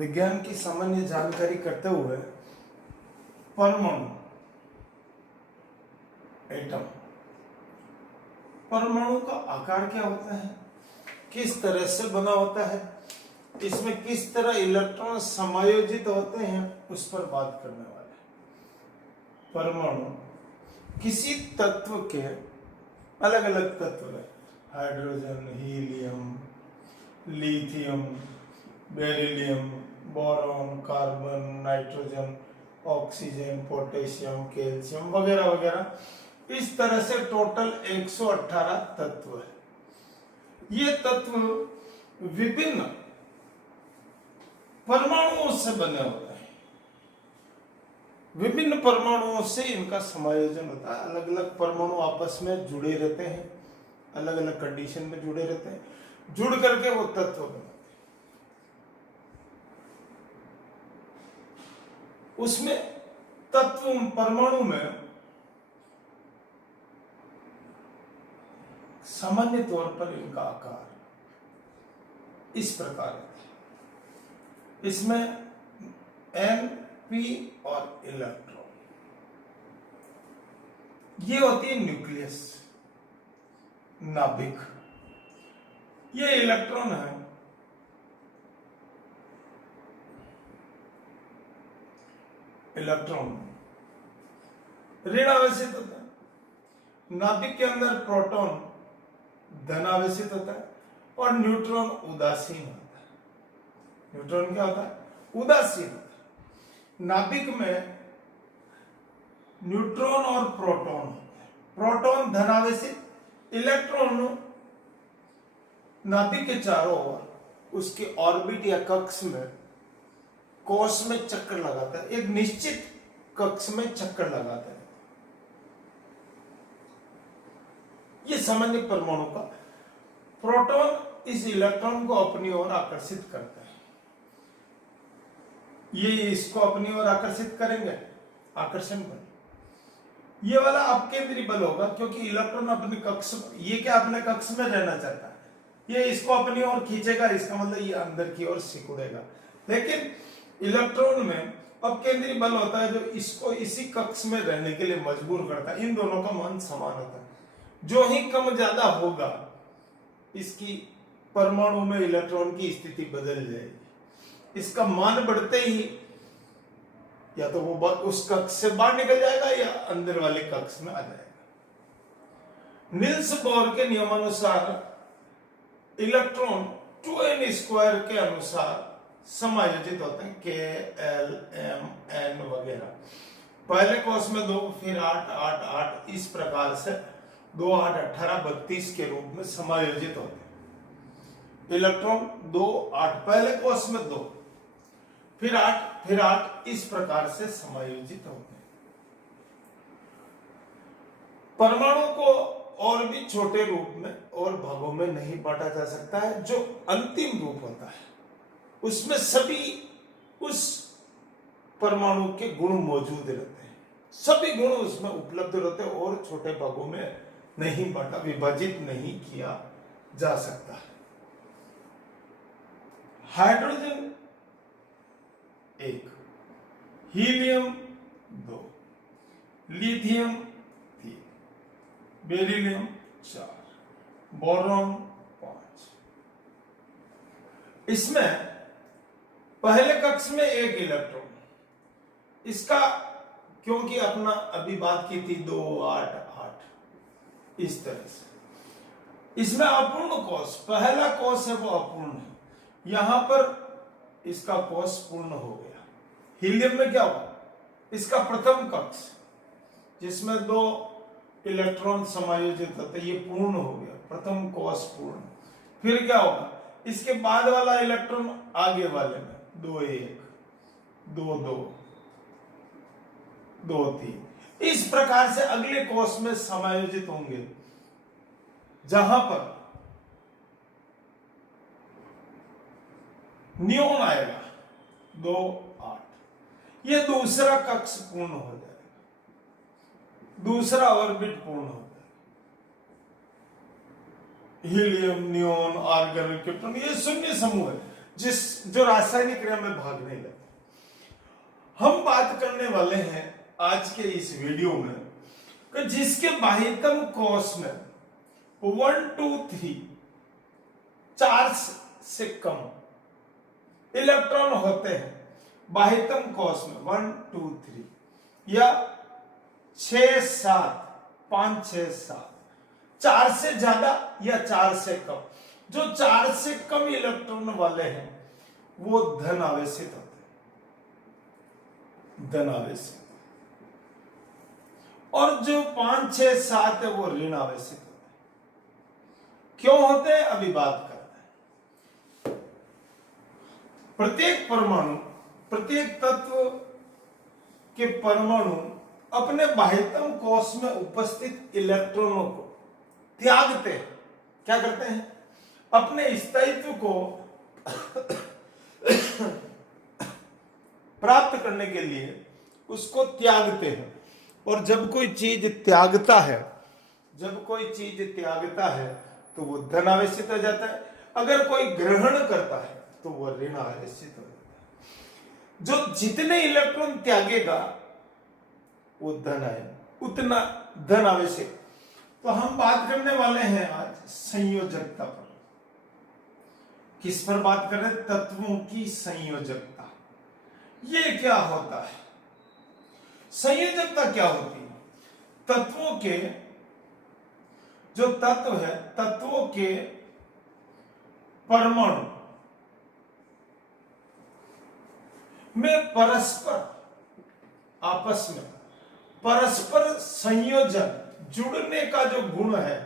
विज्ञान की सामान्य जानकारी करते हुए परमाणु एटम, परमाणु का आकार क्या होता है, किस तरह से बना होता है, इसमें किस तरह इलेक्ट्रॉन समायोजित होते हैं, उस पर बात करने वाले हैं। परमाणु किसी तत्व के अलग अलग तत्व है, hydrogen, helium, lithium, beryllium, boron, carbon, nitrogen, oxygen, potassium, calcium वगैरह वगैरह। इस तरह से टोटल 118 तत्व है। ये तत्व विभिन्न परमाणुओं से बने होते हैं। विभिन्न परमाणुओं से इनका समायोजन होता है। अलग अलग परमाणु आपस में जुड़े रहते हैं, अलग अलग कंडीशन में जुड़े रहते हैं, जुड़ करके वो तत्व बनाते हैं। उसमें तत्व परमाणु में सामान्य तौर पर इनका आकार इस प्रकार है। इसमें एन, पी और इलेक्ट्रॉन, ये होती है न्यूक्लियस, नाभिक। ये इलेक्ट्रॉन है, इलेक्ट्रॉन ऋणावेशित होता है। नाभिक के अंदर प्रोटॉन धनावेशित होता है और न्यूट्रॉन उदासीन होता है। न्यूट्रॉन क्या होता है? उदासीन होता है। नाभिक में न्यूट्रॉन और प्रोटॉन होता है। प्रोटॉन धनावेशित, इलेक्ट्रॉन नाभिक के चारों ओर उसके ऑर्बिट या कक्ष में, कोश में चक्कर लगाता है, एक निश्चित कक्ष में चक्कर लगाता है। ये सामान्य परमाणु का। प्रोटॉन इस इलेक्ट्रॉन को अपनी ओर आकर्षित करता है, ये इसको अपनी ओर आकर्षित करेंगे, आकर्षण बल। ये वाला अपकेंद्री बल होगा, क्योंकि इलेक्ट्रॉन अपने कक्ष, ये क्या अपने कक्ष में रहना चाहता है, ये इसको अपनी ओर खींचेगा, इसका मतलब ये अंदर की ओर सिकुड़ेगा। लेकिन इलेक्ट्रॉन में अपकेंद्री बल होता है जो इसको इसी कक्ष में रहने के लिए मजबूर करता है। इन दोनों का मान समान होता है। जो ही कम ज्यादा होगा, इसकी परमाणु में इलेक्ट्रॉन की स्थिति बदल जाएगी। इसका मान बढ़ते ही या तो वो उस कक्ष से बाहर निकल जाएगा या अंदर वाले कक्ष में आ जाएगा। निल्स बोर के नियमानुसार इलेक्ट्रॉन 2n² के अनुसार समायोजित होते हैं, K, L, M, N वगैरह। पहले कोष में 2, फिर 8, 8, 8, इस प्रकार से 2, 8, 18, 32 के रूप में समायोजित होते हैं। इलेक्ट्रॉन 2, 8, पहले कोष में 2, फिर 8, फिर 8, इस प्रकार से समायोजित होते हैं। परमाणु को और भी छोटे रूप में और भागों में नहीं बांटा जा सकता है। जो अंतिम रूप होता है उसमें सभी उस परमाणु के गुण मौजूद रहते हैं, सभी गुण उसमें उपलब्ध रहते हैं और छोटे भागों में नहीं बांटा, विभाजित नहीं किया जा सकता है। Hydrogen 1, helium 2, lithium 3, beryllium 4, boron 5। इसमें पहले कक्ष में एक इलेक्ट्रॉन, इसका क्योंकि अपना अभी बात की थी 2, 8, 8, इस तरह से। इसमें अपूर्ण कोष, पहला कोष है वो अपूर्ण है, यहां पर इसका कोष पूर्ण हो गया। हीलियम में क्या हुआ? इसका प्रथम कक्ष जिसमें 2 इलेक्ट्रॉन समायोजित होते, ये पूर्ण हो गया, प्रथम कोष पूर्ण। फिर क्या होगा? इसके बाद वाला इलेक्ट्रॉन आगे वाले में 2, 1, 2, 2, 2, 3, इस प्रकार से अगले कोष में समायोजित होंगे, जहां पर नियोन आएगा 2, 8। ये दूसरा कक्ष पूर्ण हो जाएगा, दूसरा ऑर्बिट पूर्ण हो जाएगा। हीलियम, नियोन, आर्गन, क्रिप्टॉन, ये शून्य समूह है। जो रासायनिक क्रिया में भाग नहीं लेते। हम बात करने वाले हैं आज के इस वीडियो में कि जिसके बाह्यतम कोश में 1 2 3 4 से कम इलेक्ट्रॉन होते हैं, बाह्यतम कोश में 1 2 3 या 6 7 5 6 7, 4 से ज्यादा या 4 से कम, जो 4 से कम इलेक्ट्रॉन वाले हैं वो धन आवेशित होते हैं, धन आवेशित, और जो 5 6 7 है वो ऋण आवेशित होते हैं। क्यों होते हैं अभी बात करते हैं। प्रत्येक परमाणु, प्रत्येक तत्व के परमाणु अपने बाह्यतम कोश में उपस्थित इलेक्ट्रॉनों को त्यागते हैं। क्या करते हैं? अपने स्थायित्व को प्राप्त करने के लिए उसको त्यागते हैं। और जब कोई चीज त्यागता है, जब कोई चीज त्यागता है तो वो धन आवेशित हो जाता है। अगर कोई ग्रहण करता है तो वो ऋण आवेशित हो जाता है। जो जितने इलेक्ट्रॉन त्यागेगा वो धन आए, उतना धन आवेशित। तो हम बात करने वाले हैं आज संयोजकता पर। किस पर बात कर रहे हैं? तत्वों की संयोजकता। ये क्या होता है? संयोजकता क्या होती है? तत्वों के, जो तत्व है, तत्वों के परमाणु में परस्पर, आपस में परस्पर संयोजन, जुड़ने का जो गुण है,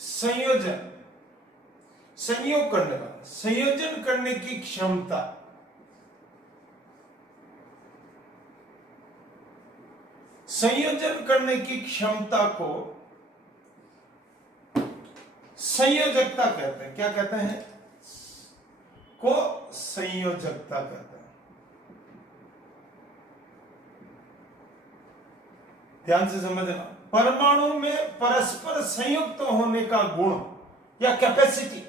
संयोजन, संयोग करने का, संयोजन करने की क्षमता, संयोजन करने की क्षमता को संयोजकता कहते हैं। क्या कहते हैं? को संयोजकता कहते हैं। ध्यान से समझना। परमाणु में परस्पर संयुक्त होने का गुण या कैपेसिटी,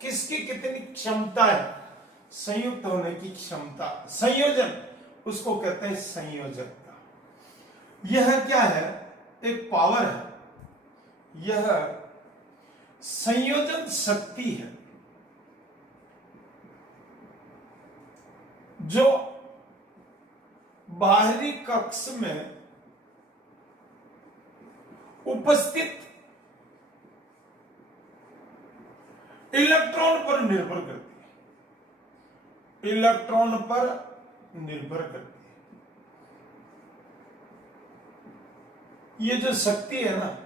किसकी कितनी क्षमता है संयुक्त होने की क्षमता, संयोजन, उसको कहते हैं संयोजकता। यह क्या है? एक पावर है, यह संयोजन शक्ति है जो बाहरी कक्ष में उपस्थित इलेक्ट्रॉन पर निर्भर करती है, इलेक्ट्रॉन पर निर्भर करती है। ये जो शक्ति है ना,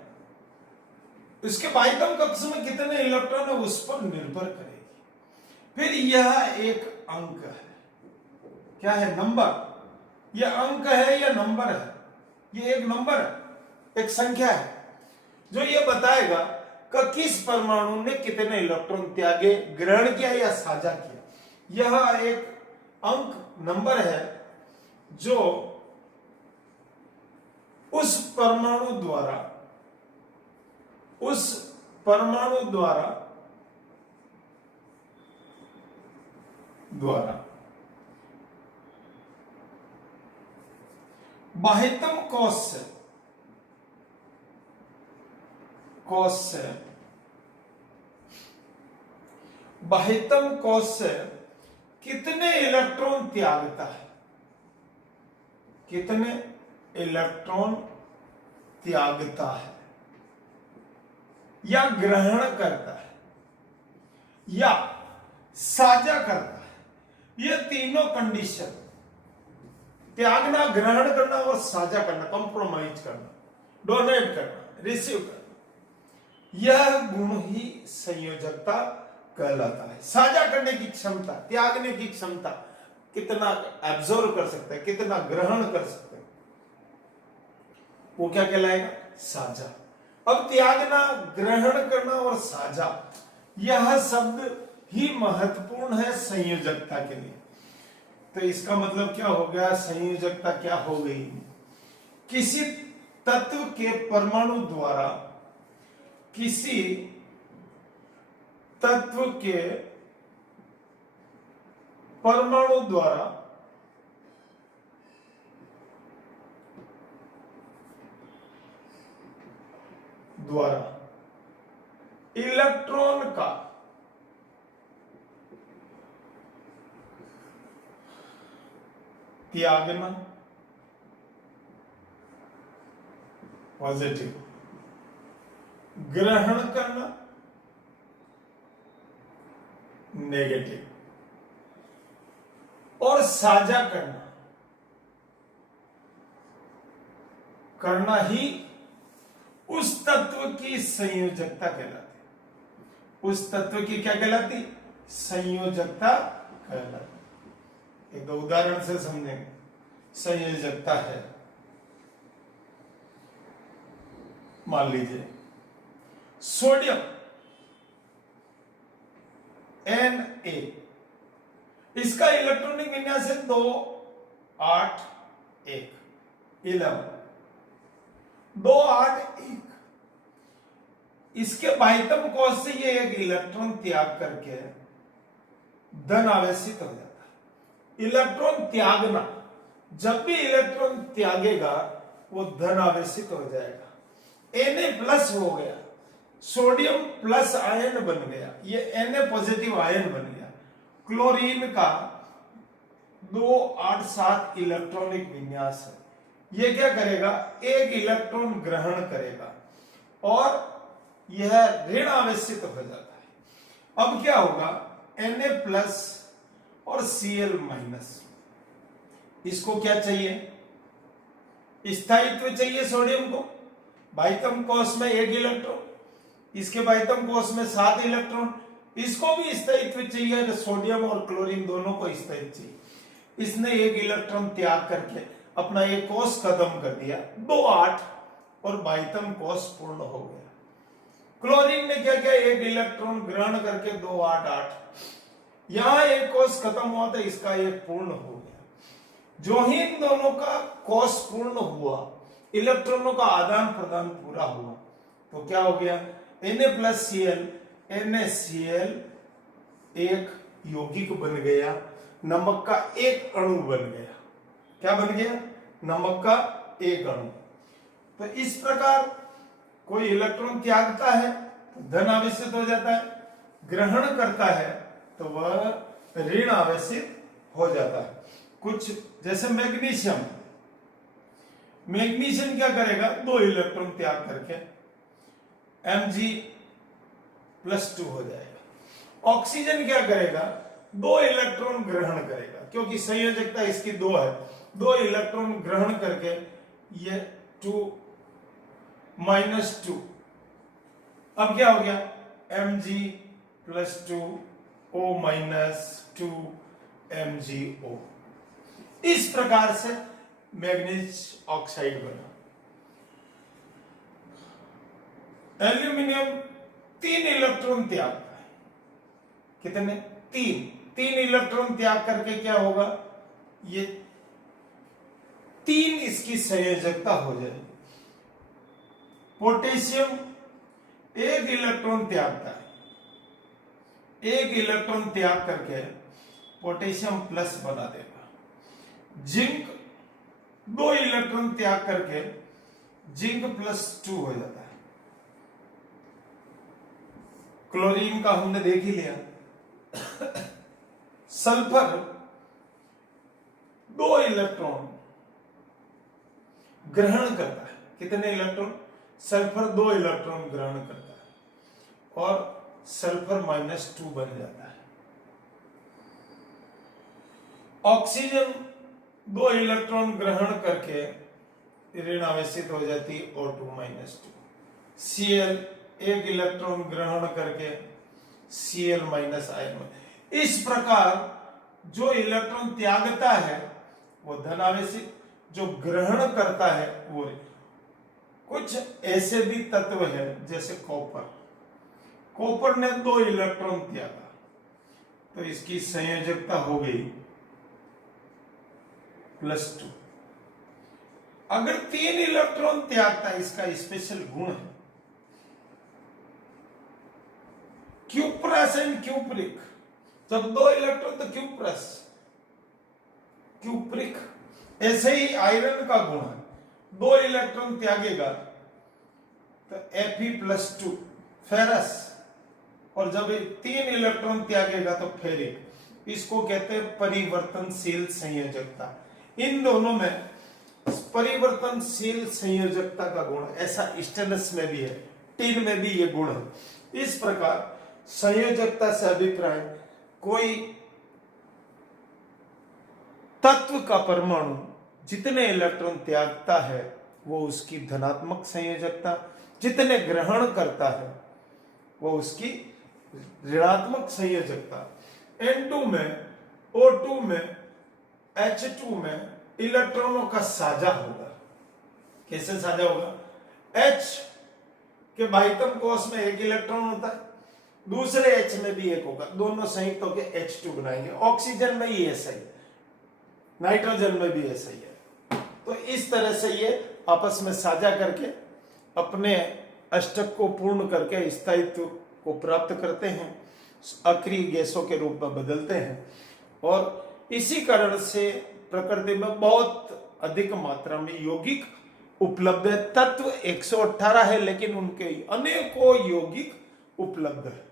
इसके बाह्यतम कक्ष में कितने इलेक्ट्रॉन है उस पर निर्भर करेगी। फिर यह एक अंक है। क्या है? नंबर। यह अंक है या नंबर है? यह एक नंबर है, एक संख्या है जो यह बताएगा कि किस परमाणु ने कितने इलेक्ट्रॉन त्यागे, ग्रहण किया या साझा किया। यह एक अंक, नंबर है जो उस परमाणु द्वारा बाह्यतम कोश से कितने इलेक्ट्रॉन त्यागता है, कितने इलेक्ट्रॉन त्यागता है या ग्रहण करता है या साझा करता है। ये तीनों कंडीशन, त्यागना, ग्रहण करना और साझा करना, कंप्रोमाइज करना, डोनेट करना, रिसीव करना, यह गुण ही संयोजकता कहलाता है। साझा करने की क्षमता, त्यागने की क्षमता, कितना एब्जॉर्ब कर सकते हैं, कितना ग्रहण कर सकते हैं, वो क्या कहलाएगा? साझा। अब त्यागना, ग्रहण करना और साझा, यह शब्द ही महत्वपूर्ण है संयोजकता के लिए। तो इसका मतलब क्या हो गया? संयोजकता क्या हो गई? किसी तत्व के परमाणु द्वारा किसी तत्व के परमाणु द्वारा इलेक्ट्रॉन का त्यागना पॉजिटिव, ग्रहण करना नेगेटिव, और साझा करना ही उस तत्व की संयोजकता कहलाती। उस तत्व की क्या कहलाती? संयोजकता कहलाती। एक दो उदाहरण से समझेंगे। संयोजकता है, मान लीजिए सोडियम Na, इसका इलेक्ट्रॉनिक विन्यास है 2 8 1 11 2 8 1। इसके बाह्यतम कोश से ये एक इलेक्ट्रॉन त्याग करके धन आवेशित हो जाता है। इलेक्ट्रॉन त्यागना, जब भी इलेक्ट्रॉन त्यागेगा वो धन आवेशित हो जाएगा। Na+ हो गया, सोडियम प्लस आयन बन गया, ये Na पॉजिटिव आयन बन गया। क्लोरीन का 2 8 7 इलेक्ट्रॉनिक विन्यास है। ये क्या करेगा? एक इलेक्ट्रॉन ग्रहण करेगा और यह ऋण आवेशित हो जाता है। अब क्या होगा? Na+ और Cl-, इसको क्या चाहिए? स्थायित्व चाहिए सोडियम को। बाह्यतम कोश में 1 इलेक्ट्रॉन, इसके बाह्यतम कोश में 7 इलेक्ट्रॉन, इसको भी स्थायित्व चाहिए। तो सोडियम और क्लोरीन दोनों को स्थायित्व चाहिए। इसने 1 इलेक्ट्रॉन त्याग करके अपना एक कोश खत्म कर दिया, 2 8, और बाह्यतम कोश पूर्ण हो गया। क्लोरीन ने क्या किया? 1 इलेक्ट्रॉन ग्रहण करके 2 8 8, यहां एक कोश खत्म हुआ था, इसका एक पूर्ण हो गया। जो ही इन दोनों का कोश पूर्ण हुआ, इलेक्ट्रॉनों का आदान प्रदान पूरा हुआ, तो क्या हो गया? Na+Cl, NaCl एक यौगिक बन गया, नमक का एक अणु बन गया। क्या बन गया? नमक का एक अणु। तो इस प्रकार कोई इलेक्ट्रॉन त्यागता है तो धन आवेशित हो जाता है, ग्रहण करता है तो वह ऋण आवेशित हो जाता है। कुछ जैसे मैग्नीशियम, मैग्नीशियम क्या करेगा? 2 इलेक्ट्रॉन त्याग करके Mg+2 हो जाएगा। ऑक्सीजन क्या करेगा? 2 इलेक्ट्रॉन ग्रहण करेगा, क्योंकि संयोजकता इसकी 2 है। 2 इलेक्ट्रॉन ग्रहण करके ये 2 -2, अब क्या हो गया? Mg+2 O-2 MgO। इस प्रकार से मैग्नीज ऑक्साइड बना। एल्यूमिनियम 3 इलेक्ट्रॉन त्यागता है। कितने? 3 इलेक्ट्रॉन त्याग करके क्या होगा? ये 3 इसकी संयोजकता हो जाएगी। पोटेशियम 1 इलेक्ट्रॉन त्यागता है, 1 इलेक्ट्रॉन त्याग करके पोटेशियम प्लस बना देगा। जिंक 2 इलेक्ट्रॉन त्याग करके Zn+2 हो जाता है। क्लोरीन का हमने देख ही लिया। सल्फर 2 इलेक्ट्रॉन ग्रहण करता है। कितने इलेक्ट्रॉन? सल्फर 2 इलेक्ट्रॉन ग्रहण करता है और सल्फर -2 बन जाता है। ऑक्सीजन 2 इलेक्ट्रॉन ग्रहण करके ऋण आवेशित हो जाती है O2-2। Cl 1 इलेक्ट्रॉन ग्रहण करके Cl- आयन। इस प्रकार जो इलेक्ट्रॉन त्यागता है वो धन आवेशित, जो ग्रहण करता है वो। कुछ ऐसे भी तत्व है जैसे कॉपर ने 2 इलेक्ट्रॉन त्यागा तो इसकी संयोजकता हो गई +2। अगर 3 इलेक्ट्रॉन त्यागता है, इसका स्पेशल गुण है, क्यूप्रस एंड क्यूप्रिक। जब 2 इलेक्ट्रॉन तो क्यूप्रस, क्यूप्रिक। ऐसे ही आयरन का गुण है, 2 इलेक्ट्रॉन त्यागेगा तो Fe+2 फेरस, और जब 3 इलेक्ट्रॉन त्यागेगा तो फेरिक। इसको कहते हैं परिवर्तनशील संयोजकता। इन दोनों में परिवर्तनशील संयोजकता का गुण, ऐसा स्टेनलेस में भी है, टिन में भी ये गुण है। इस प्रकार संयोजकता से अभिप्राय कोई तत्व का परमाणु जितने इलेक्ट्रॉन त्यागता है वो उसकी धनात्मक संयोजकता, जितने ग्रहण करता है वो उसकी ऋणात्मक संयोजकता। N2 में, O2 में, H2 में इलेक्ट्रॉनों का साझा होगा। कैसे साझा होगा? H के बाह्यतम कोश में 1 इलेक्ट्रॉन होता है, दूसरे H में भी 1 होगा, दोनों संयुक्त होकर H2 बनाएंगे। ऑक्सीजन में ही ऐसा ही है, नाइट्रोजन में भी ऐसा ही है। तो इस तरह से ये आपस में साझा करके अपने अष्टक को पूर्ण करके स्थायित्व को प्राप्त करते हैं, अक्रिय गैसों के रूप में बदलते हैं। और इसी कारण से प्रकृति में बहुत अधिक मात्रा में यौगिक उपलब्ध है। तत्व 118 है, लेकिन उनके अनेकों यौगिक उपलब्ध है।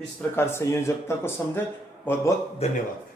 इस प्रकार संयोजकता को समझे। बहुत बहुत धन्यवाद।